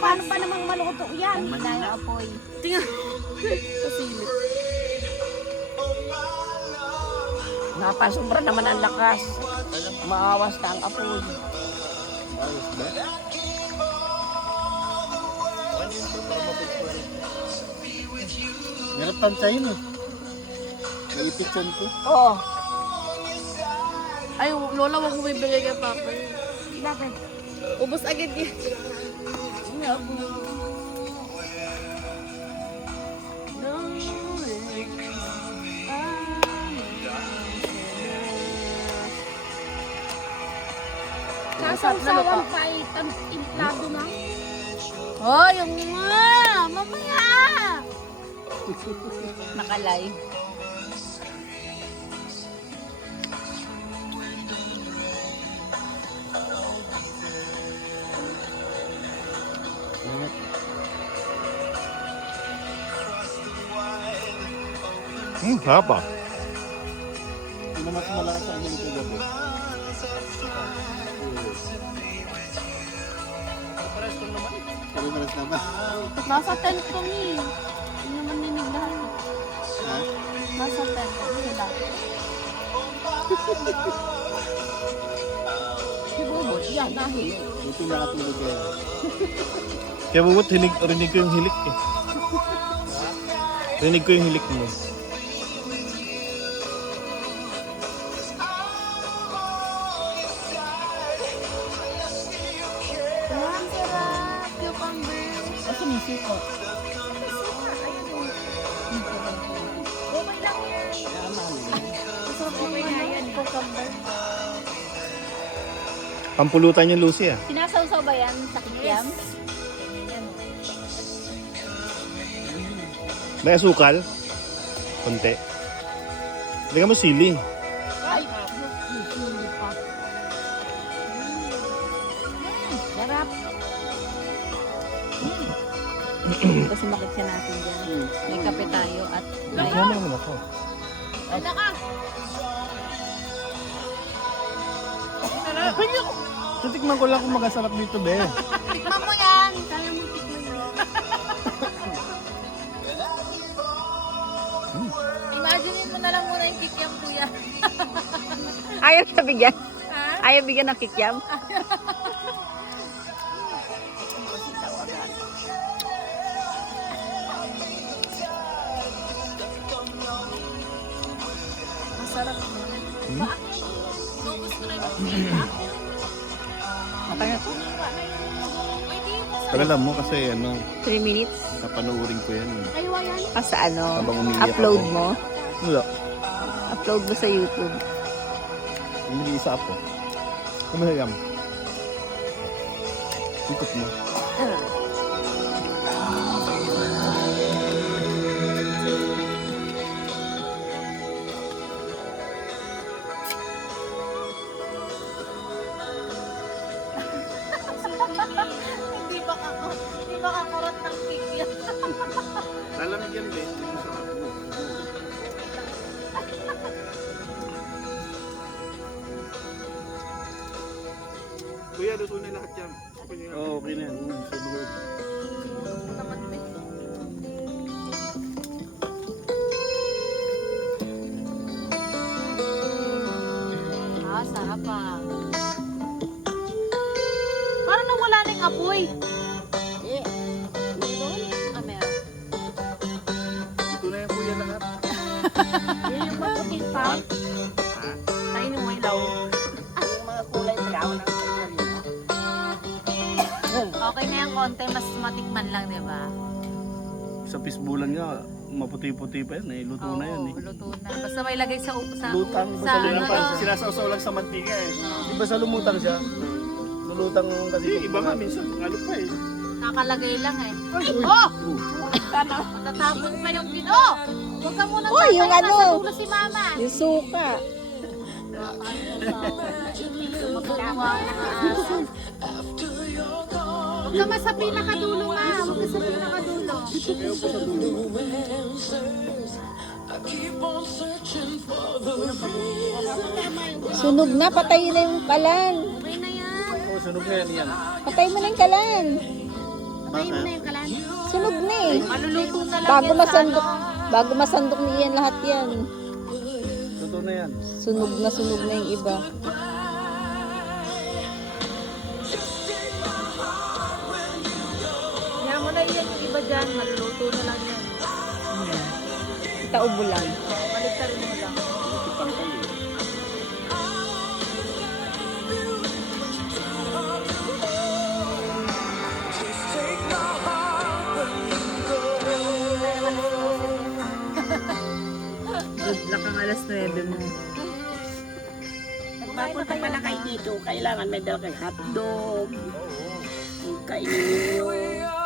paano pa namang maluto yan? Hindi na yung apoy. Tingnan. Pasilip. Napasubra naman ang lakas. Maawas ka ang apoy. Ayos ba? Hirap tantayin eh. Naipit yan ko. Oo. Ay, Lola, wag mo bibigay kay Papa. Bakit? Ubus agad yan. Sasawsawan pa implado na. Oh, yung nga! Mamaya! Nakalive. Haba. Ano mas malakas ang ganito gabi? Pares naman. Nasa tent ko ni. Hindi naman ninigdahan. Ha? Nasa tent ko sila. Si Bubot, yan, dahil. Buti nakatulog kayo. Kaya bubot, rinig ko yung hilik eh. Rinig ko yung hilik mo. Ang sarap! Cucumber. Kasi may siko. Okay lang yan. Masarap okay nga yan. Cucumber. Pampulutan yung Lucy ah. Sinasawsaw ba yan sa kikiam? May asukal? Konti. Hindi mo sili. Ay, may sili pa. Sarap. Kasi makikita natin dyan. May kape tayo at may... Ano naman ako? Ano ka? Titikman ko lang kung magasarap dito, be. Tikman mo yan! Kaya mo tikman yan. Imagine mo na lang muna yung kikiam, kuya. Ayaw siya bigyan. Ha? Ayaw bigyan ng kikiam. Masarap. Lubos ko na yung Okay na to. Alam mo kasi ano, 3 minutes. napanoorin ko yan. Ayaw yan. Sa ano? Habang umiiyak Upload ako. mo? Wala. Upload mo sa YouTube. Hindi isa po. Kumahayam. Ikot mo. Hindi ba kakurot ng kikiam? Lalamig yan, be. Kuya, luto na lahat yan. Okay na yan. Oo, okay na yan. Sa loob. Ah, sarap ah. Parang nawala na yung apoy. Eh, meron. Ah, meron. Luto na yan, kuya, lahat. Yun yung maputing pa. Tayo nung may law. Yung mga kulay brown ang kulay mo. Okay na yung konti, mas matikman lang, di ba? Sa pisbulan nga, maputi-puti pa yan eh. Luto na yan eh. Oo, luto na. Basta may lagay sa Lutang, sa basta ano, lutang. Sinasawsaw lang sa mantika eh. Iba sa lumutang siya. Lulutang kasi. Iba nga, minsan ano pa eh. nakalagay lang eh. Oh! Matatapon pa yung pino. Huwag ka muna Uy, yung tatay, ano? nasa dulo si mama. Yung suka. Huwag ka mas sa pinakadulo, ma. Huwag ka sa pinakadulo. Sunog na, patayin na yung kalan. Okay na yan. Oo, sunog na yan yan. Patay mo na yung kalan. Patayin mo na yung kalan. Sunog na eh. Maluluto na lang Bago yan sa masandok, ano. bago masandok ni Ian lahat yan. Totoo na yan. Sunog na yung iba. Kaya mo na yan yung iba dyan. Maluluto na lang yan. Itaubo lang. Baliktarin mo lang. Tipang kayo. Good luck ang alas 9 mo. Papunta pala kayo dito, kailangan may dala kay hotdog. Kainin nyo.